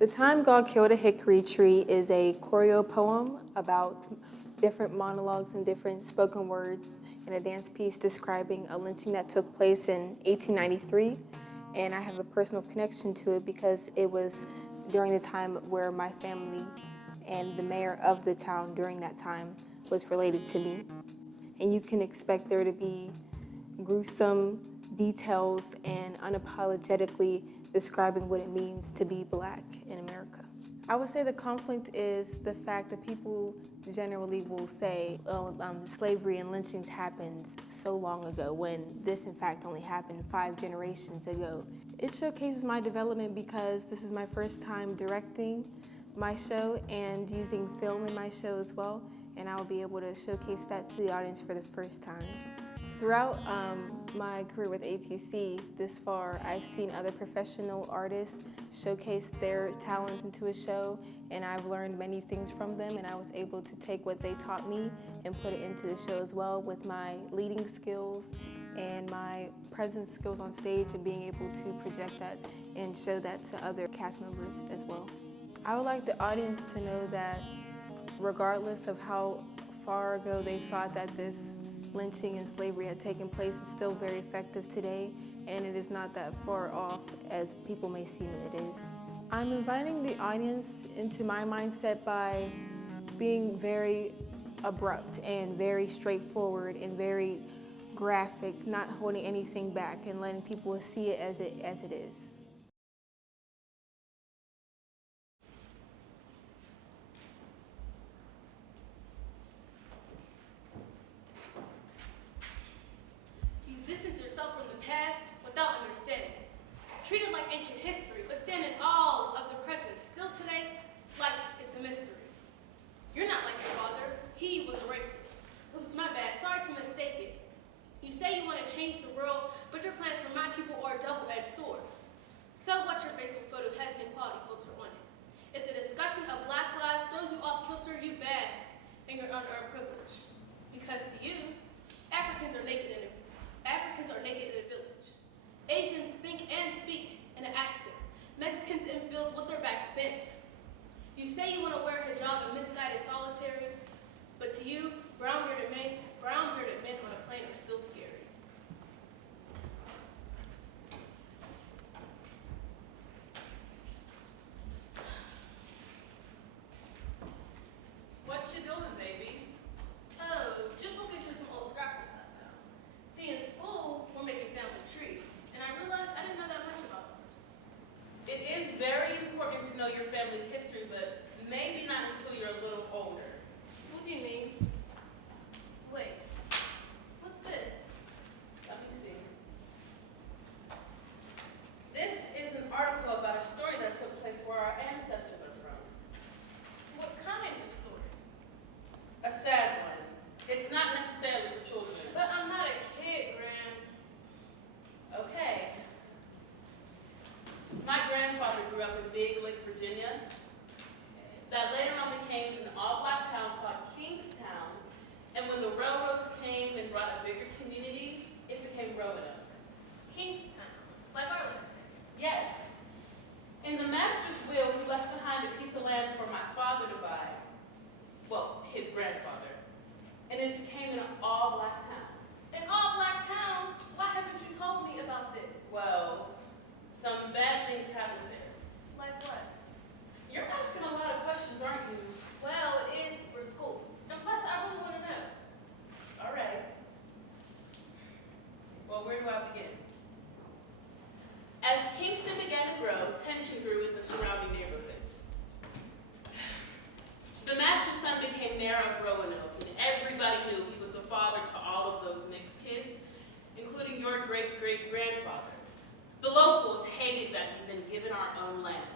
The Time God Killed a Hickory Tree is a choreo poem about different monologues and different spoken words in a dance piece describing a lynching that took place in 1893. And I have a personal connection to it because it was during the time where my family and the mayor of the town during that time was related to me. And you can expect there to be gruesome details and unapologetically describing what it means to be Black in America. I would say the conflict is the fact that people generally will say, slavery and lynchings happened so long ago, when this in fact only happened 5 generations ago. It showcases my development because this is my first time directing my show and using film in my show as well, and I'll be able to showcase that to the audience for the first time. Throughout my career with ATC this far, I've seen other professional artists showcase their talents into a show, and I've learned many things from them, and I was able to take what they taught me and put it into the show as well with my leading skills and my presence skills on stage and being able to project that and show that to other cast members as well. I would like the audience to know that regardless of how far ago they thought that this lynching and slavery had taken place, is still very effective today, and it is not that far off as people may seem it is. I'm inviting the audience into my mindset by being very abrupt and very straightforward and very graphic, not holding anything back and letting people see it as it is. You distance yourself from the past without understanding. Treat it like ancient history, but stand in awe of the present still today like it's a mystery. You're not like your father. He was a racist. Oops, my bad. Sorry to mistake it. You say you want to change the world, but your plans for my people are a double-edged sword. So what your Facebook photo has an equality filter on it. If the discussion of Black lives throws you off kilter, you bask in your unearned privilege. Because to you, Africans are naked in a village. Asians think and speak in an accent. Mexicans in fields with their backs bent. You say you want to wear hijab and misguided solitary, but to you, brown-bearded men on a plane are still scary. What you doing, baby? Oh, just looking through some old scrapbooks I found. See, in school, we're making family trees, and I realized I didn't know that much about ours. It is very important to know your family history, but maybe not until you're a little older. What do you mean? Wait, what's this? Let me see. This is an article about a story that took place where our ancestors are from. What kind of story? A sad one. It's not necessarily for children. But I'm not a kid, Gran. Okay. My grandfather grew up in Big Lake, Virginia. That later on became an all-Black town called Kingstown. And when the railroads came and brought a bigger community, it became Roanoke. Kingstown, like Arlington. Yes. In the master's will, he left behind a piece of land for my father to buy. Well, his grandfather. And it became an all-Black town. An all-Black town? Why haven't you told me about this? Well, some bad things happened there. Like what? You're asking a lot of questions, aren't you? Well, it is for school. And plus, I really want to know. All right. Well, where do I begin? As Kingston began to grow, tension grew in the surrounding neighborhoods. The master's son became mayor of Roanoke, and everybody knew he was the father to all of those mixed kids, including your great-great-grandfather. The locals hated that we'd been given our own land.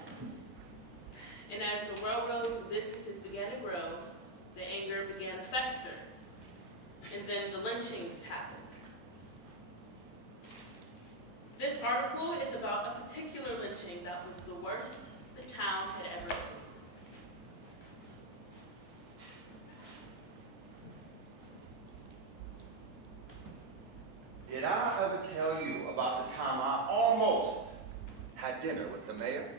And as the railroads and businesses began to grow, the anger began to fester. And then the lynchings happened. This article is about a particular lynching that was the worst the town had ever seen. Did I ever tell you about the time I almost had dinner with the mayor?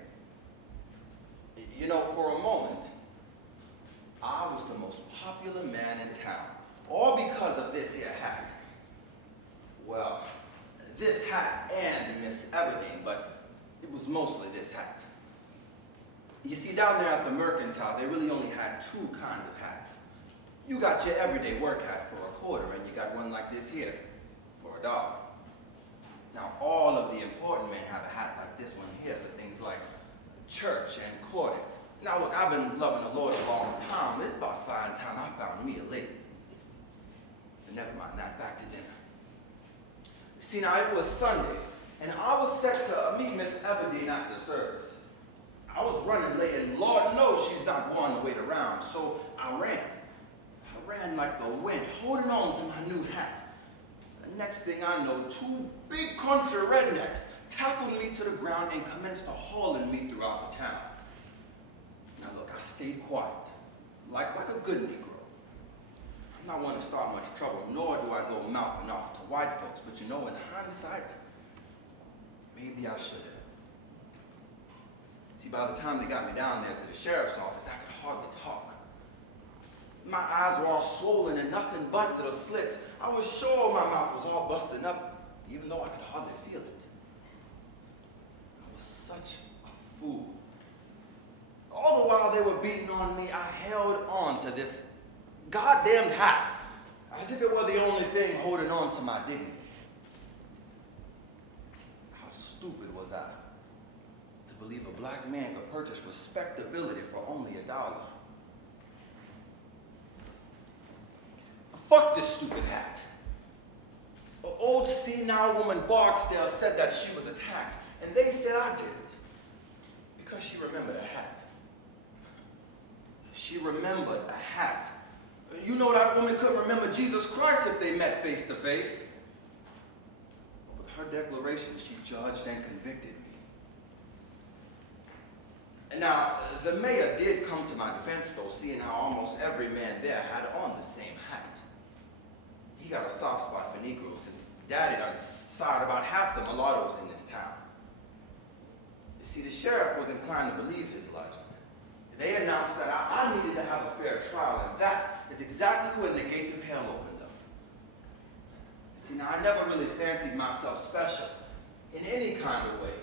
You see, down there at the Mercantile, they really only had two kinds of hats. You got your everyday work hat for $1, and you got one like this here for $1. Now, all of the important men have a hat like this one here for things like church and courting. Now, look, I've been loving the Lord a long time, but it's about fine time I found me a lady. But never mind that, back to dinner. See, now, it was Sunday, and I was set to meet Miss Everdeen after service. I was running late, and Lord knows she's not one to wait around, so I ran. I ran like the wind, holding on to my new hat. The next thing I know, two big country rednecks tackled me to the ground and commenced hauling me throughout the town. Now look, I stayed quiet, like a good Negro. I'm not one to start much trouble, nor do I go mouthing off to white folks, but you know, in hindsight, maybe I should have. See, by the time they got me down there to the sheriff's office, I could hardly talk. My eyes were all swollen and nothing but little slits. I was sure my mouth was all busted up, even though I could hardly feel it. I was such a fool. All the while they were beating on me, I held on to this goddamn hat, as if it were the only thing holding on to my dignity. How stupid was I to believe a black man could purchase respectability for only $1? Fuck this stupid hat. An old senile woman Barksdale said that she was attacked, and they said I did it because she remembered a hat. She remembered a hat. You know that woman couldn't remember Jesus Christ if they met face to face. But with her declaration, she judged and convicted me. And now, the mayor did come to my defense, though, seeing how almost every man there had on the same hat. He got a soft spot for Negroes since Daddy done sired about half the mulattoes in this town. You see, the sheriff was inclined to believe his logic. They announced that I needed to have a fair trial, and that is exactly when the gates of hell opened up. See, now, I never really fancied myself special in any kind of way,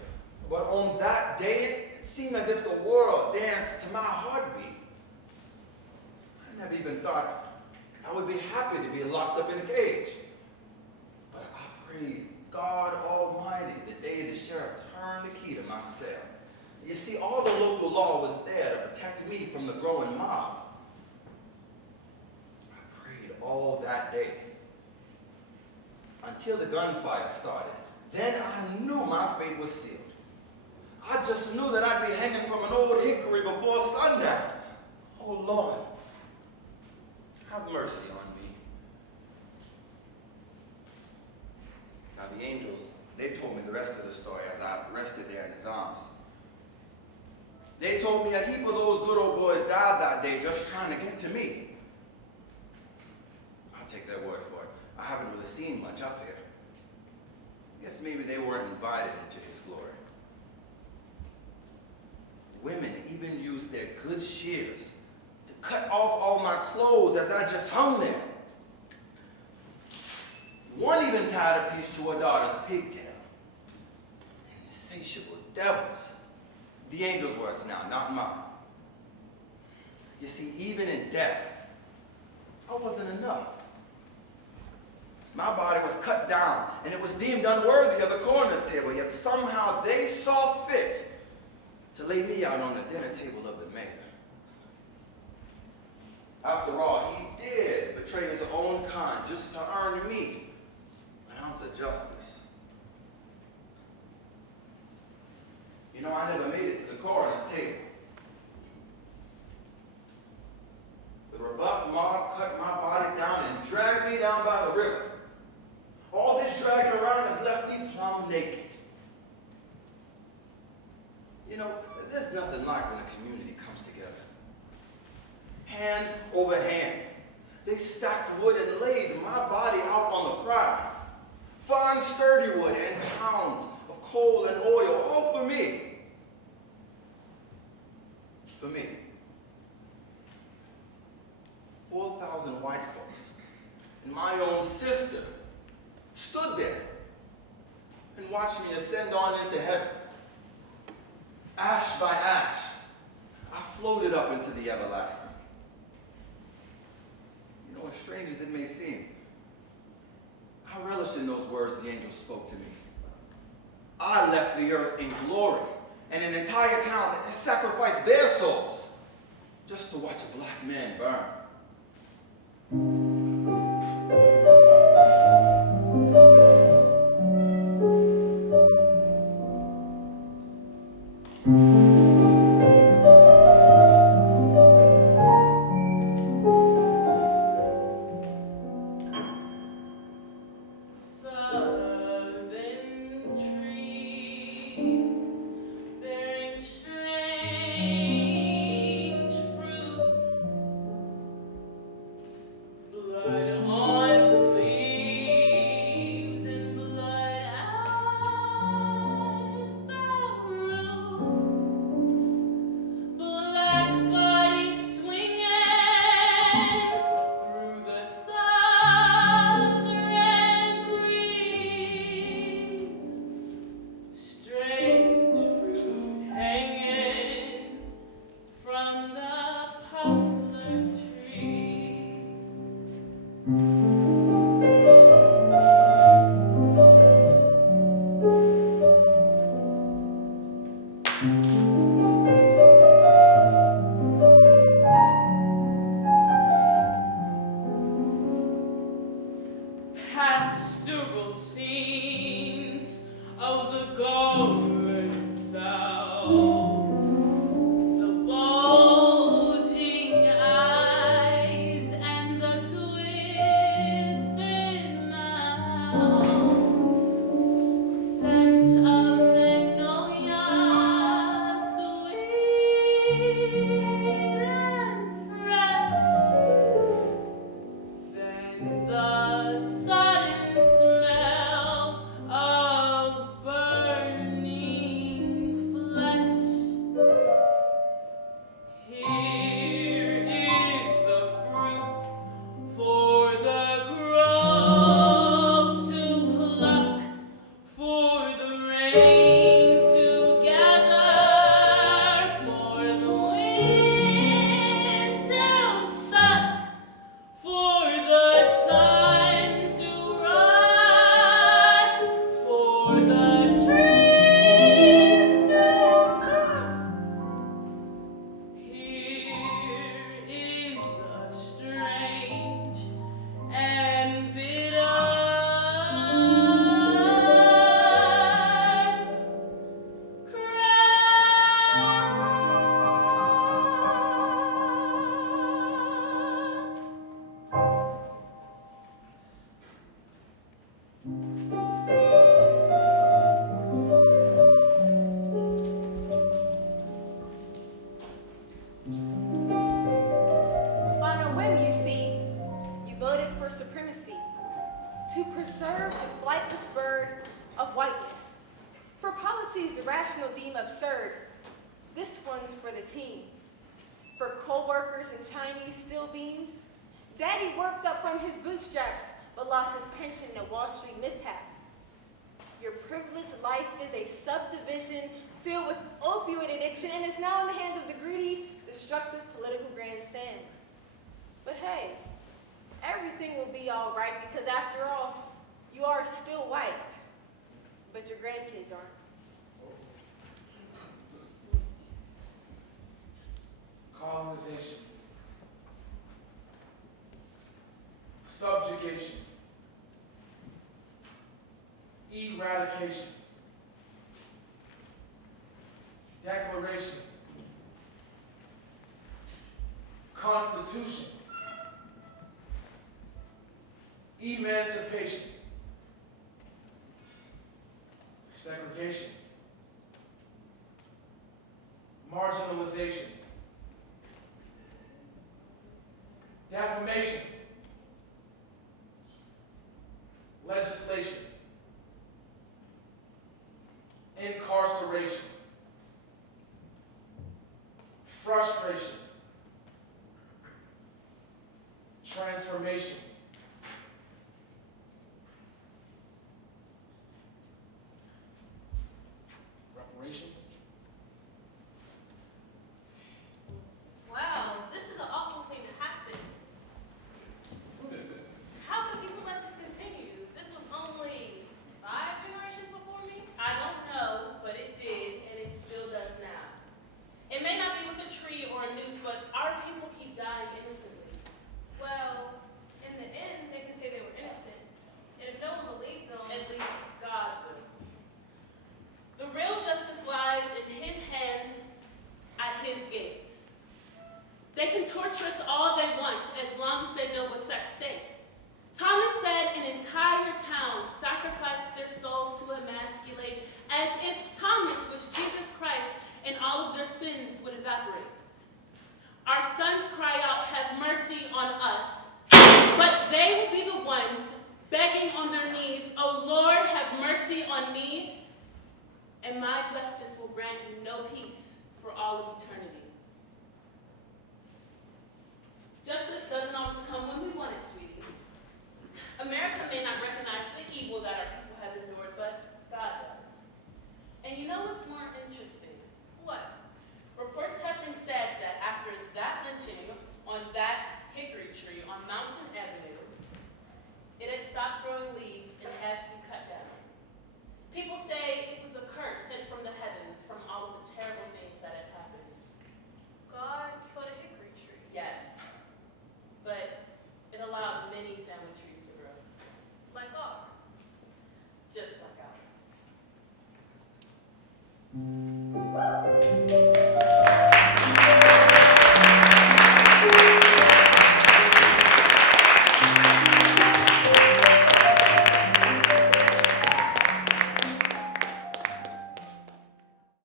but on that day, it seemed as if the world danced to my heartbeat. I never even thought I would be happy to be locked up in a cage. But I praised God Almighty the day the sheriff turned the key to my cell. You see, all the local law was there to protect me from the growing mob. I prayed all that day until the gunfire started. Then I knew my fate was sealed. I just knew that I'd be hanging from an old hickory before sundown. Oh, Lord, have mercy on me. Now, the angels, they told me the rest of the story as I rested there in his arms. They told me a heap of those good old boys died that day just trying to get to me. I'll take their word for it. I haven't really seen much up here. I guess maybe they weren't invited into his glory. Women even used their good shears to cut off all my clothes as I just hung there. One even tied a piece to her daughter's pigtail. Insatiable devils. The angel's words now, not mine. You see, even in death, I wasn't enough. My body was cut down, and it was deemed unworthy of the coroner's table, yet somehow they saw fit to lay me out on the dinner table of the mayor. After all, he did betray his own kind just to earn me an ounce of justice. You know, I never made it to the coroner's table. The rebuff mob cut my body down and dragged me down by the river. All this dragging around has left me plumb naked. You know, there's nothing like when a community comes together. Hand over hand. They stacked wood and laid my body out on the prowl. Fine sturdy wood and pounds of coal and oil, all for me. For me. 4,000 white folks and my own sister stood there and watched me ascend on into heaven. Ash by ash, floated up into the everlasting. You know, as strange as it may seem, I relish in those words the angel spoke to me. I left the earth in glory, and an entire town that sacrificed their souls just to watch a black man burn. Pastoral scenes of the golden south, the bulging eyes and the twisted mouth, scent of magnolia, sweet and fresh. Then the sudden smell of burning flesh. Here is the fruit for the groves to pluck, for the rain to gather, for the wind to suck, for the sun to rot, for the trees to come. Here is a strange and bitter cry. On a whim, you see, you voted for supremacy, to preserve the flightless bird of whiteness. For policies the rational deem absurd, this one's for the team. For co-workers and Chinese steel beams, Daddy worked up from his bootstraps, but lost his pension in a Wall Street mishap. Your privileged life is a subdivision filled with opioid addiction and is now in the hands of the greedy, destructive political grandstand. But hey, everything will be all right because after all, you are still white, but your grandkids aren't. Colonization, subjugation, eradication, declaration, constitution, emancipation, segregation, marginalization, defamation, legislation, incarceration, frustration, transformation, reparations, They can torture us all they want as long as they know what's at stake. Thomas said an entire town sacrificed their souls to emasculate, as if Thomas was Jesus Christ and all of their sins would evaporate. Our sons cry out, "Have mercy on us," but they will be the ones begging on their knees, "Oh Lord, have mercy on me," and my justice will grant you no peace.